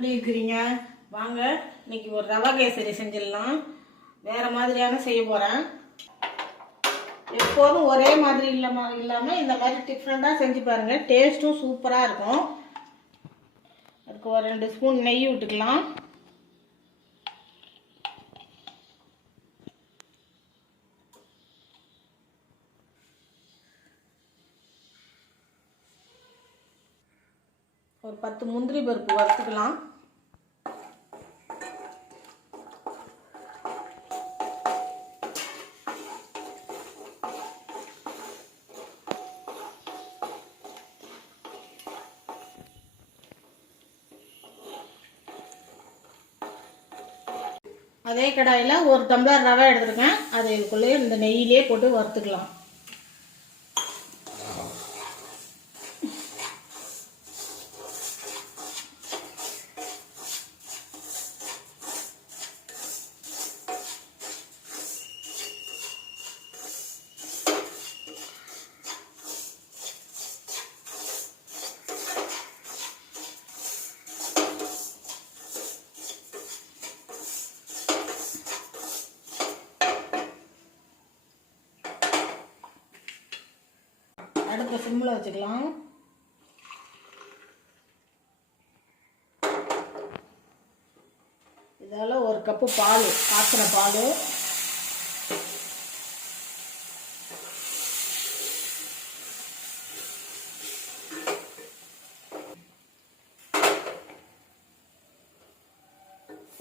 எப்படி இருக்கிறீங்க? வாங்க இன்னைக்கு ஒரு ரவா கேசரி செஞ்சிடலாம். வேற மாதிரியான செய்ய போகிறேன். எப்போதும் ஒரே மாதிரி இல்லாமல் இந்த மாதிரி டிஃப்ரெண்ட்டாக செஞ்சு பாருங்கள். டேஸ்ட்டும் சூப்பராக இருக்கும். அதுக்கு ஒரு 2 ஸ்பூன் நெய் விட்டுக்கலாம். ஒரு 10 முந்திரி பருப்பு வறுத்துக்கலாம். அதே கடாயில் ஒரு டம்ளர் ரவை எடுத்துருக்கேன். அதை இதுக்குள்ளே இந்த நெய்யிலே போட்டு வறுத்துக்கலாம். அடுப்பை சிம்மில் வச்சுக்கலாம். இதால் 1 கப்பு பால், காய்ச்சின பால்,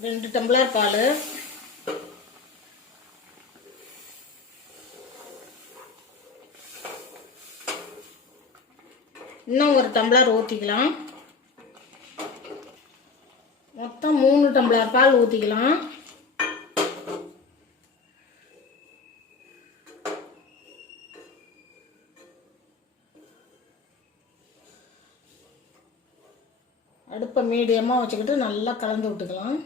ரெண்டு டம்ளர் பால், இன்னும் ஒரு டம்ளர் ஊற்றிக்கலாம். மொத்தம் 3 டம்ளர் பால் ஊற்றிக்கலாம். அடுப்பை மீடியமாக வச்சுக்கிட்டு நல்லா கலந்து விட்டுக்கலாம்.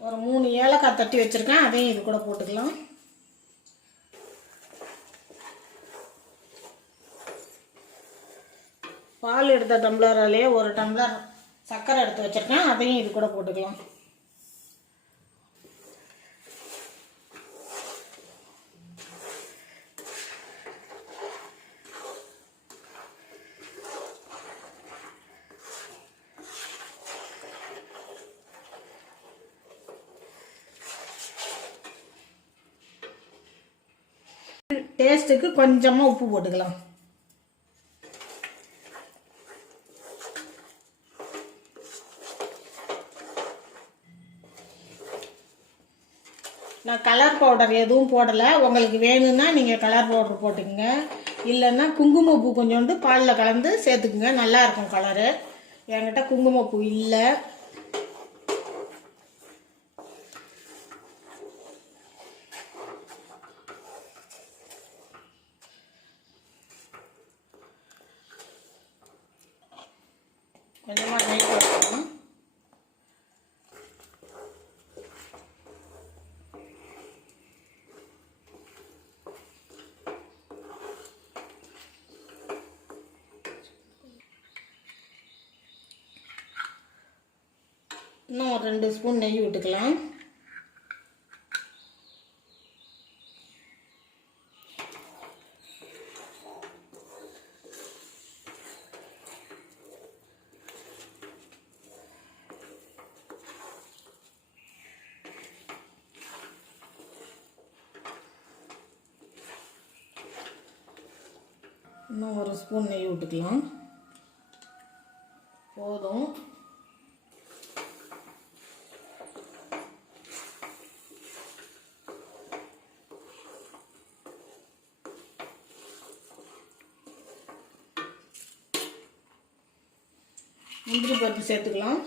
ஒரு 3 ஏலக்காய் தட்டி வச்சுருக்கேன். அதையும் இது கூட போட்டுக்கலாம். பால் எடுத்த டம்ளராலேயே 1 டம்ளர் சர்க்கரை எடுத்து வச்சுருக்கேன். அதையும் இது கூட போட்டுக்கலாம். டேஸ்ட்டுக்கு கொஞ்சமாக உப்பு போட்டுக்கலாம். நான் கலர் பவுடர் எதுவும் போடலை. உங்களுக்கு வேணும்னா நீங்கள் கலர் பவுடர் போட்டுக்கோங்க. இல்லைன்னா குங்குமப்பூ கொஞ்சோண்டு பாலில் கலந்து சேர்த்துக்குங்க. நல்லாயிருக்கும் கலரு. என்கிட்ட குங்குமப்பூ இல்லை. கொஞ்சமாக நெய் போட்டுக்கலாம். இன்னும் ஒரு 2 ஸ்பூன் நெய் விட்டுக்கலாம். இன்னும் ஒரு ஸ்பூன் நெய் விட்டுக்கலாம். போதும். முந்திரி பருப்பு சேர்த்துக்கலாம்.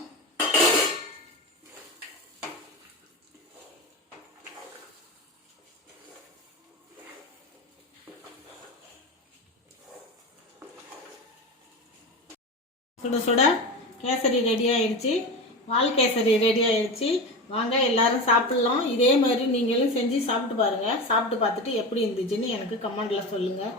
சுட சுட கேசரி ரெடி ஆயிடுச்சு. வால் கேசரி ரெடி ஆயிடுச்சு. வாங்க எல்லாரும் சாப்பிட்லாம். இதே மாதிரி நீங்களும் செஞ்சு சாப்பிட்டு பாருங்கள். சாப்பிட்டு பார்த்துட்டு எப்படி இருந்துச்சுன்னு எனக்கு கமெண்டில் சொல்லுங்கள்.